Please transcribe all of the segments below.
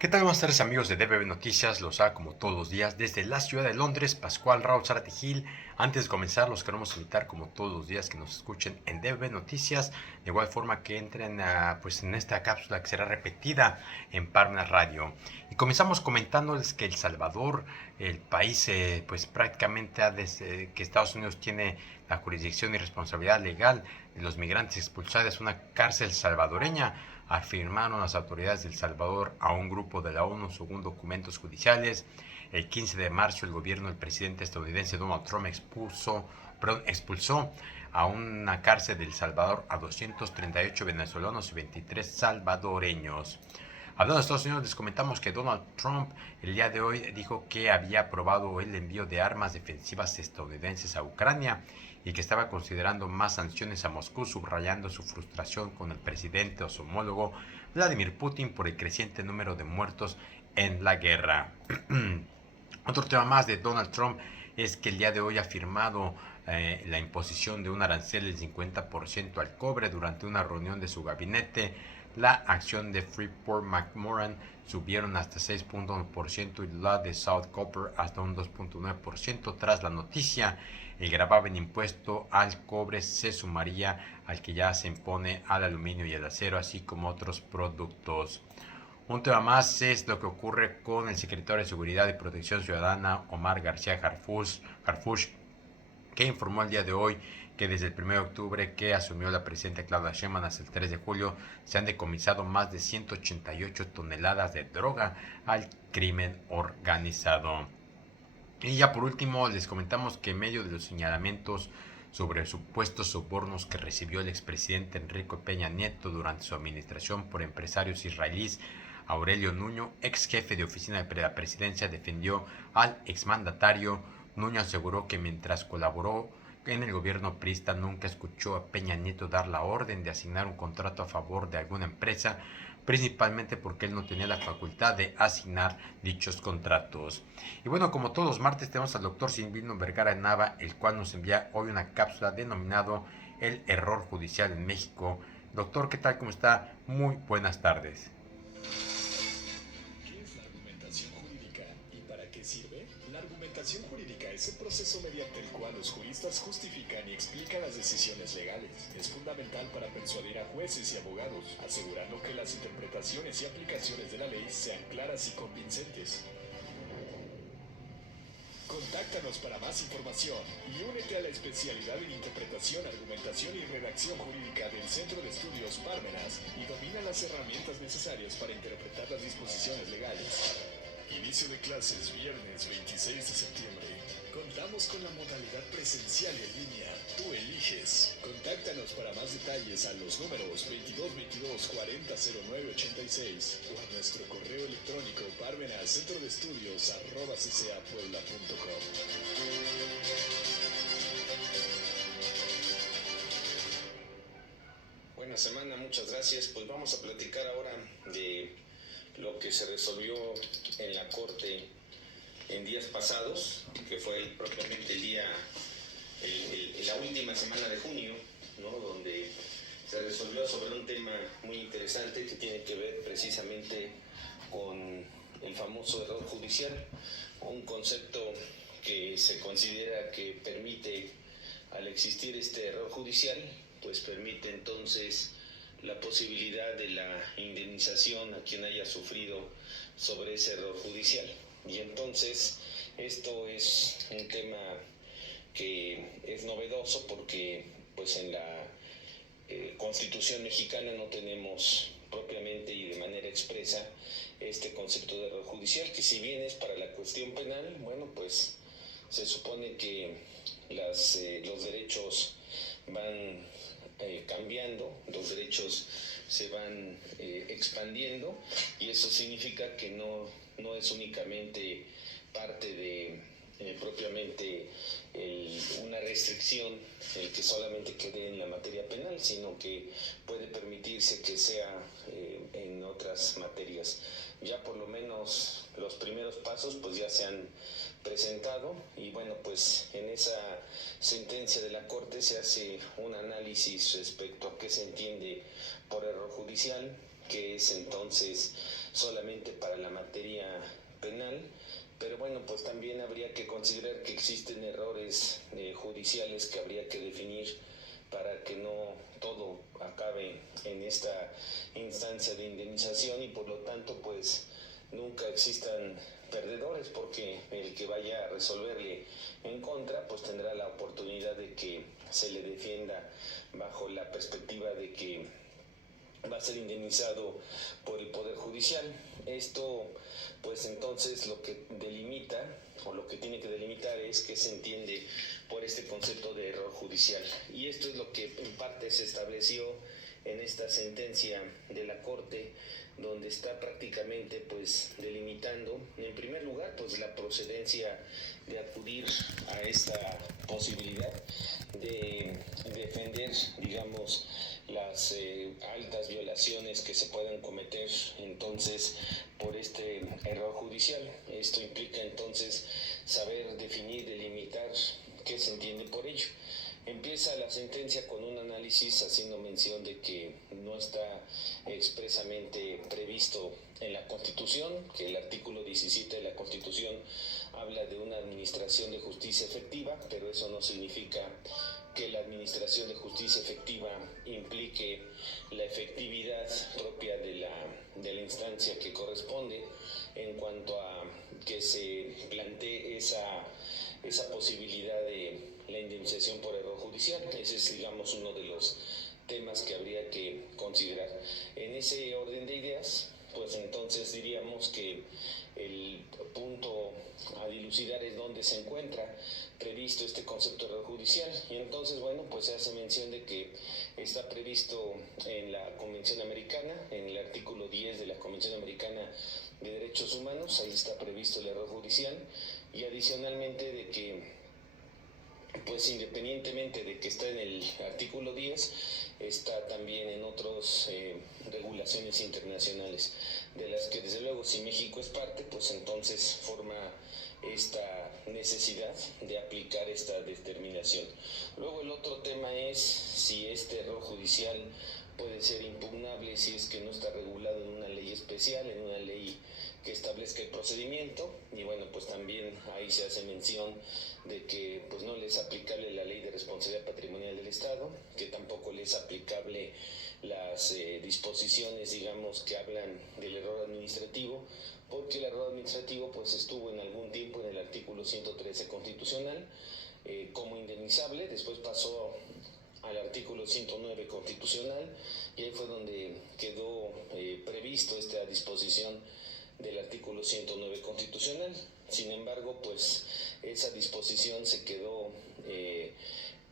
¿Qué tal? Buenas tardes amigos de DBB Noticias, los hago como todos los días desde la ciudad de Londres, Pascual Raúl Zárate Gil. Antes de comenzar los queremos invitar como todos los días que nos escuchen en DBB Noticias, de igual forma que entren en esta cápsula que será repetida en Parna Radio. Y comenzamos comentándoles que El Salvador, el país pues prácticamente desde que Estados Unidos tiene la jurisdicción y responsabilidad legal de los migrantes expulsados de una cárcel salvadoreña, afirmaron las autoridades de El Salvador a un grupo de la ONU según documentos judiciales. El 15 de marzo el gobierno del presidente estadounidense Donald Trump expulsó a una cárcel de El Salvador a 238 venezolanos y 23 salvadoreños. Hablando de Estados Unidos, les comentamos que Donald Trump el día de hoy dijo que había aprobado el envío de armas defensivas estadounidenses a Ucrania y que estaba considerando más sanciones a Moscú, subrayando su frustración con el presidente o su homólogo Vladimir Putin por el creciente número de muertos en la guerra. Otro tema más de Donald Trump es que el día de hoy ha firmado la imposición de un arancel del 50% al cobre durante una reunión de su gabinete. La acción de Freeport McMoran subieron hasta 6.1% y la de South Copper hasta un 2.9%. Tras la noticia, el gravamen impuesto al cobre se sumaría al que ya se impone al aluminio y al acero, así como otros productos. Un tema más es lo que ocurre con el secretario de Seguridad y Protección Ciudadana, Omar García Harfuch, que informó el día de hoy que desde el 1 de octubre que asumió la presidenta Claudia Sheinbaum hasta el 3 de julio se han decomisado más de 188 toneladas de droga al crimen organizado. Y ya por último les comentamos que en medio de los señalamientos sobre supuestos sobornos que recibió el expresidente Enrique Peña Nieto durante su administración por empresarios israelíes, Aurelio Nuño, ex jefe de oficina de la presidencia, defendió al exmandatario. Nuño aseguró que mientras colaboró en el gobierno priista nunca escuchó a Peña Nieto dar la orden de asignar un contrato a favor de alguna empresa, principalmente porque él no tenía la facultad de asignar dichos contratos. Y bueno, como todos los martes tenemos al doctor Silvino Vergara Nava, el cual nos envía hoy una cápsula denominado El error judicial en México. Doctor, ¿qué tal? ¿Cómo está? Muy buenas tardes. ¿Qué es la argumentación jurídica y para qué sirve? La argumentación jurídica es el proceso mediante el cual los juristas justifican y explican las decisiones legales. Es fundamental para persuadir a jueces y abogados, asegurando que las interpretaciones y aplicaciones de la ley sean claras y convincentes. Contáctanos para más información y únete a la especialidad en interpretación, argumentación y redacción jurídica del Centro de Estudios Parmenas y domina las herramientas necesarias para interpretar las disposiciones legales. Inicio de clases viernes 26 de septiembre. Contamos con la modalidad presencial y en línea. Tú eliges. Contáctanos para más detalles a los números 2222 4009 86 o a nuestro correo electrónico parmenascentrodeestudios@ccapuebla.com. Buena semana, muchas gracias. Pues vamos a platicar ahora de lo que se resolvió en la Corte en días pasados, que fue propiamente la última semana de junio, ¿no? Donde se resolvió sobre un tema muy interesante que tiene que ver precisamente con el famoso error judicial, un concepto que se considera que permite, al existir este error judicial, pues permite entonces la posibilidad de la indemnización a quien haya sufrido sobre ese error judicial. Y entonces esto es un tema que es novedoso porque pues en la Constitución mexicana no tenemos propiamente y de manera expresa este concepto de error judicial, que si bien es para la cuestión penal, bueno, pues se supone que los derechos van cambiando, los derechos se van expandiendo, y eso significa que no es únicamente parte de propiamente una restricción el que solamente quede en la materia penal, sino que puede permitirse que sea en otras materias. Ya por lo menos los primeros pasos pues ya se han presentado, y bueno, pues en esa sentencia de la Corte se hace un análisis respecto a qué se entiende por error judicial, qué es entonces solamente para la materia penal, pero bueno, pues también habría que considerar que existen errores judiciales que habría que definir para que no todo acabe en esta instancia de indemnización y por lo tanto pues nunca existan perdedores, porque el que vaya a resolverle en contra pues tendrá la oportunidad de que se le defienda bajo la perspectiva de que va a ser indemnizado por el Poder Judicial. Esto pues entonces lo que delimita o lo que tiene que delimitar es qué se entiende por este concepto de error judicial, y esto es lo que en parte se estableció en esta sentencia de la Corte, donde está prácticamente pues delimitando en primer lugar pues la procedencia de acudir a esta posibilidad de defender, digamos, las altas violaciones que se puedan cometer entonces por este error judicial. Esto implica entonces saber definir, delimitar qué se entiende por ello. Empieza la sentencia con un análisis haciendo mención de que no está expresamente previsto en la Constitución, que el artículo 17 de la Constitución habla de una administración de justicia efectiva, pero eso no significa que la administración de justicia efectiva implique la efectividad propia de la instancia que corresponde en cuanto a que se plantee esa posibilidad de la indemnización por error judicial. Ese es, digamos, uno de los temas que habría que considerar. En ese orden de ideas, pues entonces diríamos que el punto a dilucidar es dónde se encuentra previsto este concepto de error judicial, y entonces bueno, pues se hace mención de que está previsto en la Convención Americana, en el artículo 10 de la Convención Americana de Derechos Humanos, ahí está previsto el error judicial, y adicionalmente de que pues independientemente de que está en el artículo 10, está también en otras regulaciones internacionales, de las que desde luego si México es parte, pues entonces forma esta necesidad de aplicar esta determinación. Luego el otro tema es si este error judicial puede ser impugnable si es que no está regulado en una ley especial, en una ley que establezca el procedimiento, y bueno, pues también ahí se hace mención de que pues no le es aplicable la ley de responsabilidad patrimonial del Estado, que tampoco le es aplicable las disposiciones, digamos, que hablan del error administrativo, porque el error administrativo pues estuvo en algún tiempo en el artículo 113 constitucional como indemnizable, después pasó al artículo 109 constitucional, y ahí fue donde quedó previsto esta disposición del artículo 109 constitucional. Sin embargo, pues esa disposición se quedó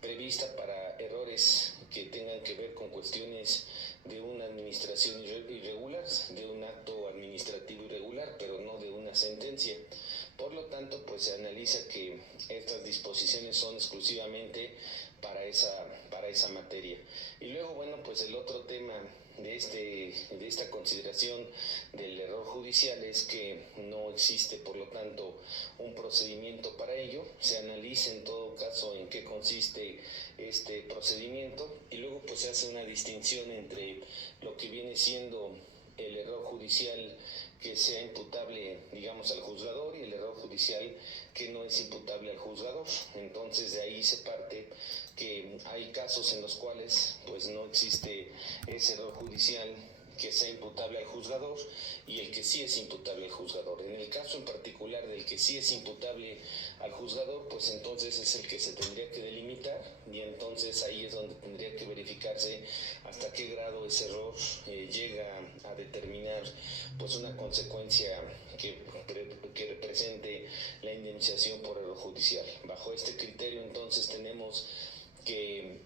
prevista para errores que tengan que ver con cuestiones de una administración irregular, de un acto administrativo irregular, pero no de una sentencia. Por lo tanto, pues se analiza que estas disposiciones son exclusivamente para esa materia. Y luego, bueno, pues el otro tema de esta consideración del error judicial es que no existe, por lo tanto, un procedimiento para ello. Se analiza en todo caso en qué consiste este procedimiento, y luego pues se hace una distinción entre lo que viene siendo el error judicial que sea imputable, digamos, al juzgador, y el error judicial que no es imputable al juzgador. Entonces de ahí se parte que hay casos en los cuales pues no existe ese error judicial que sea imputable al juzgador y el que sí es imputable al juzgador. En el caso en particular del que sí es imputable al juzgador, pues entonces es el que se tendría que delimitar, y entonces ahí es donde tendría que verificarse hasta qué grado ese error llega a determinar pues una consecuencia que represente la indemnización por error judicial. Bajo este criterio entonces tenemos que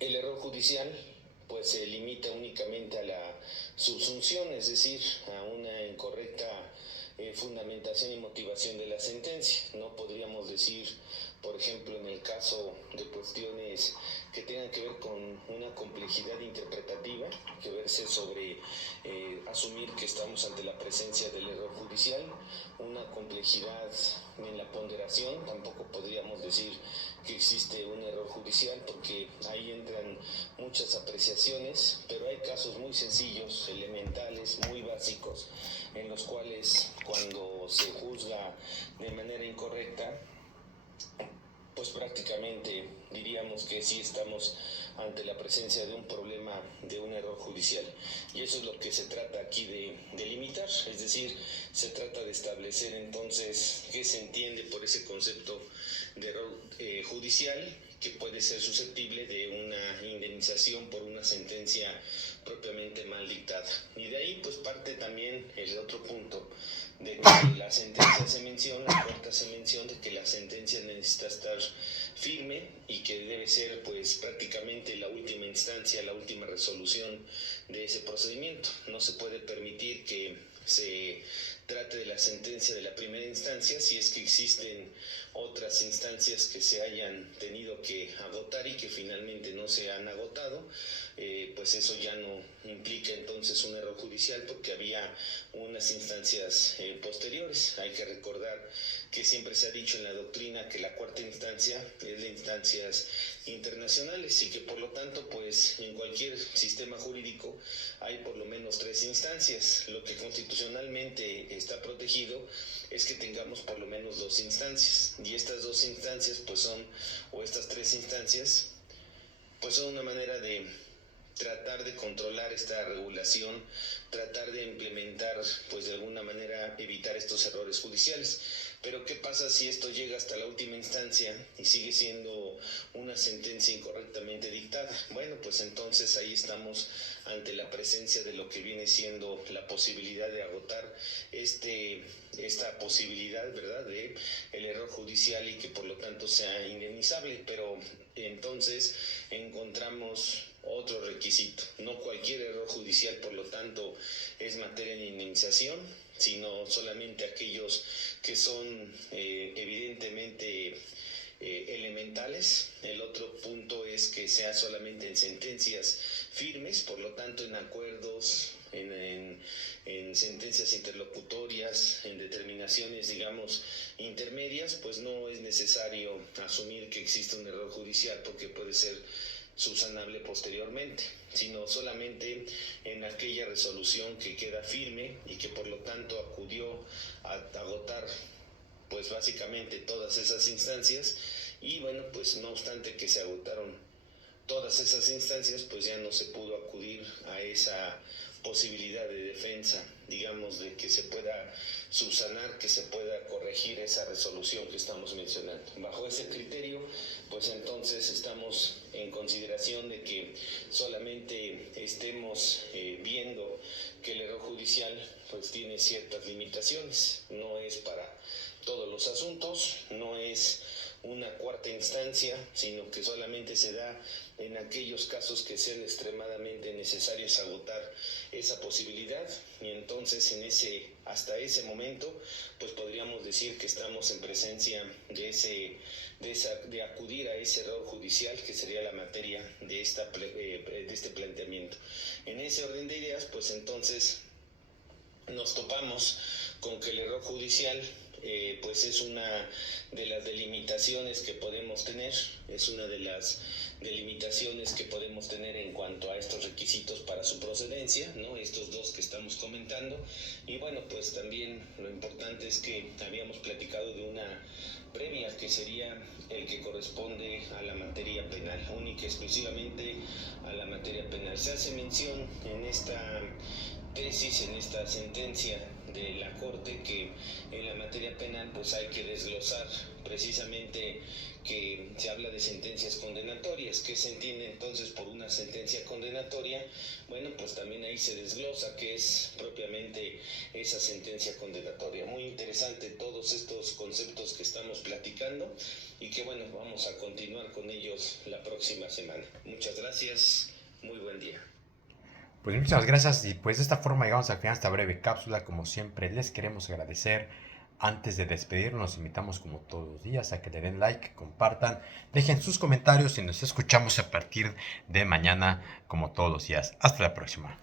el error judicial pues se limita únicamente a la subsunción, es decir, a una incorrecta fundamentación y motivación de la sentencia. No podríamos decir por ejemplo, en el caso de cuestiones que tengan que ver con una complejidad interpretativa, que verse sobre asumir que estamos ante la presencia del error judicial, una complejidad en la ponderación, tampoco podríamos decir que existe un error judicial porque ahí entran muchas apreciaciones, pero hay casos muy sencillos, elementales, muy básicos, en los cuales cuando se juzga de manera incorrecta, pues prácticamente diríamos que sí estamos ante la presencia de un problema, de un error judicial. Y eso es lo que se trata aquí de limitar, es decir, se trata de establecer entonces qué se entiende por ese concepto de error judicial, que puede ser susceptible de una indemnización por una sentencia propiamente mal dictada. Y de ahí pues parte también el otro punto, de que la sentencia se menciona, la Corte se menciona de que la sentencia necesita estar firme y que debe ser pues prácticamente la última instancia, la última resolución de ese procedimiento. No se puede permitir que se trate de la sentencia de la primera instancia si es que existen otras instancias que se hayan tenido que agotar y que finalmente no se han agotado, pues eso ya no implica entonces un error judicial porque había unas instancias posteriores. Hay que recordar que siempre se ha dicho en la doctrina que la cuarta instancia es de instancias internacionales y que por lo tanto pues en cualquier sistema jurídico hay por lo menos 3 instancias. Lo que constitucionalmente está protegido es que tengamos por lo menos 2 instancias, y estas 2 instancias pues son, o estas 3 instancias pues son una manera de tratar de controlar esta regulación, tratar de implementar, pues de alguna manera evitar estos errores judiciales. Pero ¿qué pasa si esto llega hasta la última instancia y sigue siendo una sentencia incorrectamente dictada? Bueno, pues entonces ahí estamos ante la presencia de lo que viene siendo la posibilidad de agotar esta posibilidad, ¿verdad?, de el error judicial y que por lo tanto sea indemnizable. Pero entonces encontramos otro requisito. No cualquier error judicial, por lo tanto, es materia de indemnización, sino solamente aquellos que son evidentemente elementales. El otro punto es que sea solamente en sentencias firmes, por lo tanto en acuerdos, en sentencias interlocutorias, en determinaciones, digamos, intermedias, pues no es necesario asumir que existe un error judicial porque puede ser subsanable posteriormente, sino solamente en aquella resolución que queda firme y que por lo tanto acudió a agotar pues básicamente todas esas instancias. Y bueno, pues no obstante que se agotaron todas esas instancias, pues ya no se pudo acudir a esa posibilidad de defensa, digamos, de que se pueda subsanar, que se pueda corregir esa resolución que estamos mencionando. Bajo ese criterio, pues entonces estamos en consideración de que solamente estemos viendo que el error judicial pues tiene ciertas limitaciones, no es para todos los asuntos, no es una cuarta instancia, sino que solamente se da en aquellos casos que sean extremadamente necesarios agotar esa posibilidad. Y entonces hasta ese momento pues podríamos decir que estamos en presencia de acudir a ese error judicial, que sería la materia de este planteamiento. En ese orden de ideas, pues entonces nos topamos con que el error judicial pues es una de las delimitaciones que podemos tener, es una de las delimitaciones que podemos tener en cuanto a estos requisitos para su procedencia, ¿no? Estos dos que estamos comentando. Y bueno, pues también lo importante es que habíamos platicado de una previa, que sería el que corresponde a la materia penal, única y exclusivamente a la materia penal. Se hace mención en esta tesis, en esta sentencia de la Corte, que en la materia penal pues hay que desglosar precisamente que se habla de sentencias condenatorias. ¿Qué se entiende entonces por una sentencia condenatoria? Bueno, pues también ahí se desglosa qué es propiamente esa sentencia condenatoria. Muy interesante todos estos conceptos que estamos platicando y que bueno, vamos a continuar con ellos la próxima semana. Muchas gracias, muy buen día. Pues muchas gracias, y pues de esta forma llegamos al final de esta breve cápsula. Como siempre les queremos agradecer Antes de despedirnos, nos invitamos como todos los días a que le den like, compartan, dejen sus comentarios y nos escuchamos a partir de mañana como todos los días. Hasta la próxima.